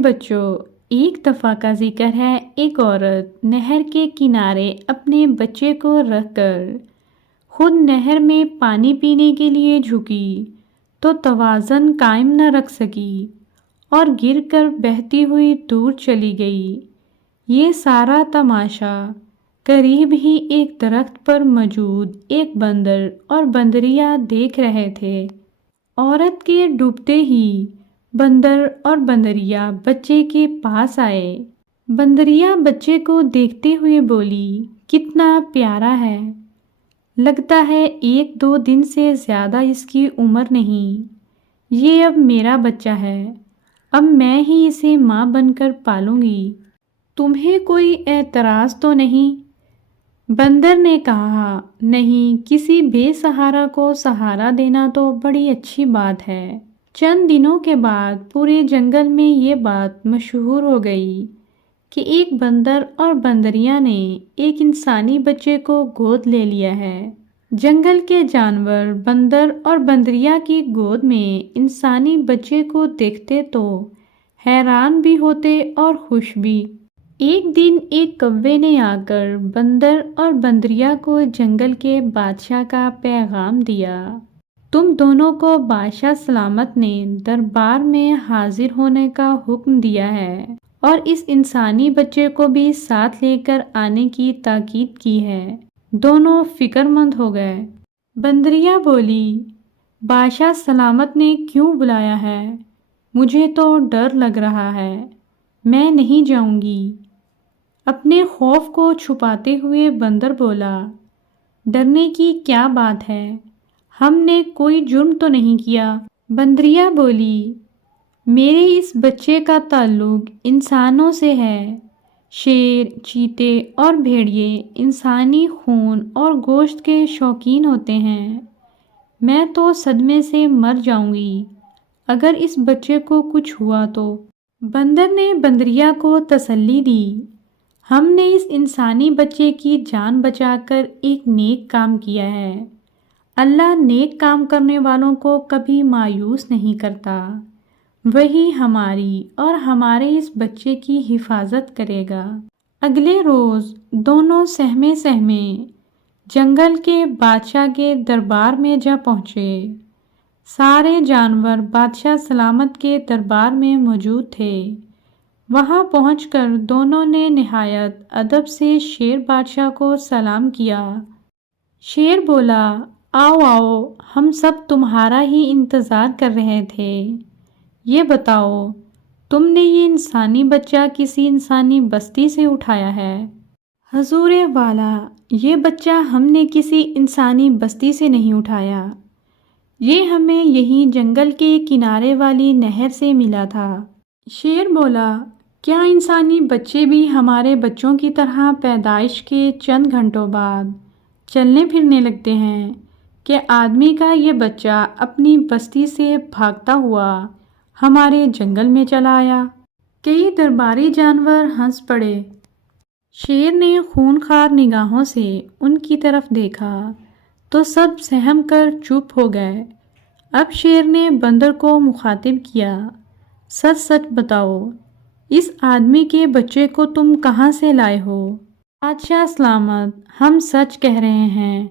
بچوں، ایک دفعہ کا ذکر ہے، ایک عورت نہر کے کنارے اپنے بچے کو رکھ کر خود نہر میں پانی پینے کے لیے جھکی تو توازن قائم نہ رکھ سکی اور گر کر بہتی ہوئی دور چلی گئی۔ یہ سارا تماشا قریب ہی ایک درخت پر موجود ایک بندر اور بندریا دیکھ رہے تھے۔ عورت کے ڈوبتے ہی بندر اور بندریا بچے کے پاس آئے۔ بندریا بچے کو دیکھتے ہوئے بولی، کتنا پیارا ہے، لگتا ہے 1-2 دن سے زیادہ اس کی عمر نہیں۔ یہ اب میرا بچہ ہے، اب میں ہی اسے ماں بن کر پالوں گی۔ تمہیں کوئی اعتراض تو نہیں؟ بندر نے کہا، نہیں، کسی بے سہارا کو سہارا دینا تو بڑی اچھی بات ہے۔ چند دنوں کے بعد پورے جنگل میں یہ بات مشہور ہو گئی کہ ایک بندر اور بندریا نے ایک انسانی بچے کو گود لے لیا ہے۔ جنگل کے جانور بندر اور بندریا کی گود میں انسانی بچے کو دیکھتے تو حیران بھی ہوتے اور خوش بھی۔ ایک دن ایک کوے نے آ کر بندر اور بندریا کو جنگل کے بادشاہ کا پیغام دیا۔ تم دونوں کو بادشاہ سلامت نے دربار میں حاضر ہونے کا حکم دیا ہے اور اس انسانی بچے کو بھی ساتھ لے کر آنے کی تاکید کی ہے۔ دونوں فکر مند ہو گئے۔ بندریا بولی، بادشاہ سلامت نے کیوں بلایا ہے؟ مجھے تو ڈر لگ رہا ہے، میں نہیں جاؤں گی۔ اپنے خوف کو چھپاتے ہوئے بندر بولا، ڈرنے کی کیا بات ہے، ہم نے کوئی جرم تو نہیں کیا۔ بندریا بولی، میرے اس بچے کا تعلق انسانوں سے ہے۔ شیر، چیتے اور بھیڑیے انسانی خون اور گوشت کے شوقین ہوتے ہیں۔ میں تو صدمے سے مر جاؤں گی اگر اس بچے کو کچھ ہوا تو۔ بندر نے بندریا کو تسلی دی، ہم نے اس انسانی بچے کی جان بچا کر ایک نیک کام کیا ہے۔ اللہ نیک کام کرنے والوں کو کبھی مایوس نہیں کرتا، وہی ہماری اور ہمارے اس بچے کی حفاظت کرے گا۔ اگلے روز دونوں سہمے سہمے جنگل کے بادشاہ کے دربار میں جا پہنچے۔ سارے جانور بادشاہ سلامت کے دربار میں موجود تھے۔ وہاں پہنچ کر دونوں نے نہایت ادب سے شیر بادشاہ کو سلام کیا۔ شیر بولا، آؤ آؤ، ہم سب تمہارا ہی انتظار کر رہے تھے۔ یہ بتاؤ، تم نے یہ انسانی بچہ کسی انسانی بستی سے اٹھایا ہے؟ حضور والا، یہ بچہ ہم نے کسی انسانی بستی سے نہیں اٹھایا، یہ ہمیں یہیں جنگل کے کنارے والی نہر سے ملا تھا۔ شیر بولا، کیا انسانی بچے بھی ہمارے بچوں کی طرح پیدائش کے چند گھنٹوں بعد چلنے پھرنے لگتے ہیں کہ آدمی کا یہ بچہ اپنی بستی سے بھاگتا ہوا ہمارے جنگل میں چلا آیا؟ کئی درباری جانور ہنس پڑے۔ شیر نے خونخوار نگاہوں سے ان کی طرف دیکھا تو سب سہم کر چپ ہو گئے۔ اب شیر نے بندر کو مخاطب کیا، سچ سچ بتاؤ، اس آدمی کے بچے کو تم کہاں سے لائے ہو؟ بادشاہ سلامت، ہم سچ کہہ رہے ہیں،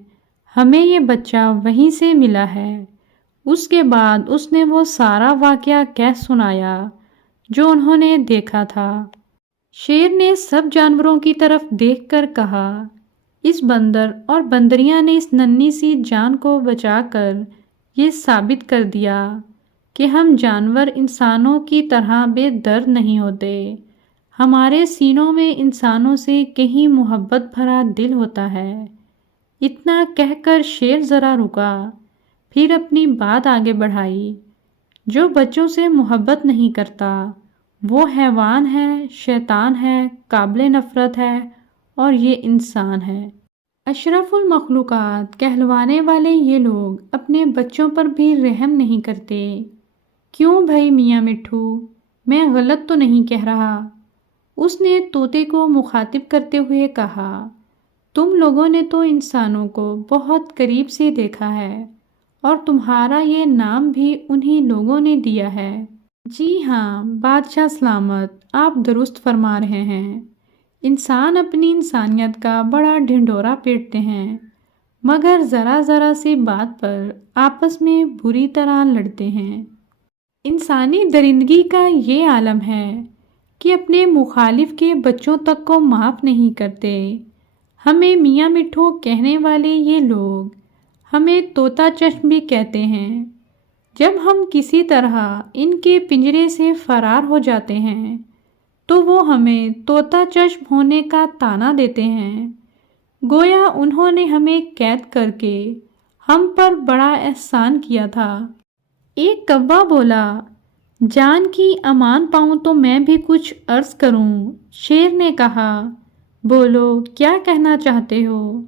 ہمیں یہ بچہ وہیں سے ملا ہے۔ اس کے بعد اس نے وہ سارا واقعہ کہہ سنایا جو انہوں نے دیکھا تھا۔ شیر نے سب جانوروں کی طرف دیکھ کر کہا، اس بندر اور بندریا نے اس ننھی سی جان کو بچا کر یہ ثابت کر دیا کہ ہم جانور انسانوں کی طرح بے درد نہیں ہوتے، ہمارے سینوں میں انسانوں سے کہیں محبت بھرا دل ہوتا ہے۔ اتنا کہہ کر شیر ذرا رکا، پھر اپنی بات آگے بڑھائی، جو بچوں سے محبت نہیں کرتا وہ حیوان ہے، شیطان ہے، قابل نفرت ہے، اور یہ انسان ہے۔ اشرف المخلوقات کہلوانے والے یہ لوگ اپنے بچوں پر بھی رحم نہیں کرتے۔ کیوں بھائی میاں مٹھو، میں غلط تو نہیں کہہ رہا؟ اس نے طوطے کو مخاطب کرتے ہوئے کہا، تم لوگوں نے تو انسانوں کو بہت قریب سے دیکھا ہے اور تمہارا یہ نام بھی انہی لوگوں نے دیا ہے۔ جی ہاں بادشاہ سلامت، آپ درست فرما رہے ہیں۔ انسان اپنی انسانیت کا بڑا ڈھنڈورا پیٹتے ہیں، مگر ذرا ذرا سی بات پر آپس میں بری طرح لڑتے ہیں۔ انسانی درندگی کا یہ عالم ہے کہ اپنے مخالف کے بچوں تک کو معاف نہیں کرتے۔ ہمیں میاں مٹھو کہنے والے یہ لوگ ہمیں طوطا چشم بھی کہتے ہیں۔ جب ہم کسی طرح ان کے پنجرے سے فرار ہو جاتے ہیں تو وہ ہمیں طوطا چشم ہونے کا طعنہ دیتے ہیں، گویا انہوں نے ہمیں قید کر کے ہم پر بڑا احسان کیا تھا۔ ایک کوا بولا، جان کی امان پاؤں تو میں بھی کچھ عرض کروں۔ شیر نے کہا، بولو کیا کہنا چاہتے ہو؟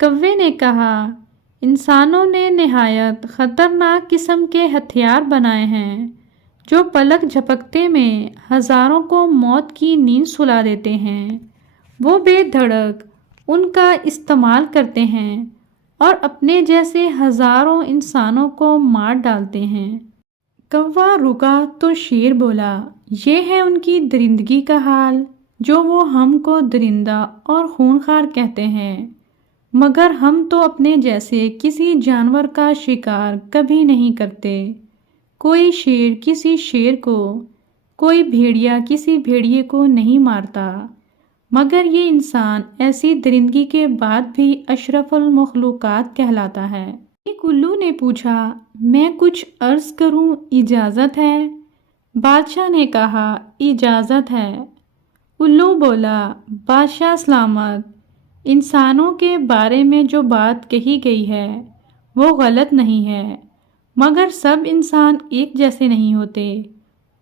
کوے نے کہا، انسانوں نے نہایت خطرناک قسم کے ہتھیار بنائے ہیں جو پلک جھپکتے میں ہزاروں کو موت کی نیند سلا دیتے ہیں۔ وہ بے دھڑک ان کا استعمال کرتے ہیں اور اپنے جیسے ہزاروں انسانوں کو مار ڈالتے ہیں۔ کوا رکا تو شیر بولا، یہ ہے ان کی درندگی کا حال جو وہ ہم کو درندہ اور خونخوار کہتے ہیں، مگر ہم تو اپنے جیسے کسی جانور کا شکار کبھی نہیں کرتے۔ کوئی شیر کسی شیر کو، کوئی بھیڑیا کسی بھیڑیے کو نہیں مارتا، مگر یہ انسان ایسی درندگی کے بعد بھی اشرف المخلوقات کہلاتا ہے۔ ایک الو نے پوچھا، میں کچھ عرض کروں، اجازت ہے؟ بادشاہ نے کہا، اجازت ہے۔ الو بولا، بادشاہ سلامت، انسانوں کے بارے میں جو بات کہی گئی ہے وہ غلط نہیں ہے، مگر سب انسان ایک جیسے نہیں ہوتے۔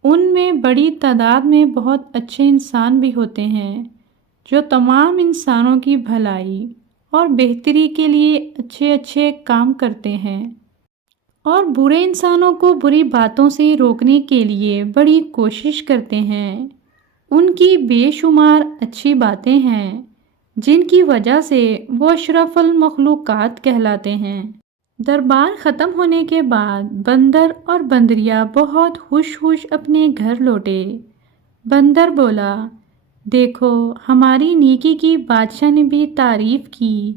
ان میں بڑی تعداد میں بہت اچھے انسان بھی ہوتے ہیں جو تمام انسانوں کی بھلائی اور بہتری کے لیے اچھے اچھے کام کرتے ہیں، اور برے انسانوں کو بری باتوں سے روکنے کے لیے بڑی کوشش کرتے ہیں۔ ان کی بے شمار اچھی باتیں ہیں جن کی وجہ سے وہ اشرف المخلوقات کہلاتے ہیں۔ دربار ختم ہونے کے بعد بندر اور بندریا بہت خوش خوش اپنے گھر لوٹے۔ بندر بولا، دیکھو ہماری نیکی کی بادشاہ نے بھی تعریف کی،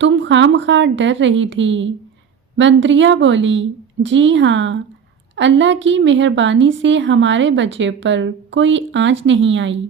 تم خواہ ڈر رہی تھی۔ بندریا بولی، جی ہاں، اللہ کی مہربانی سے ہمارے بچے پر کوئی آنچ نہیں آئی۔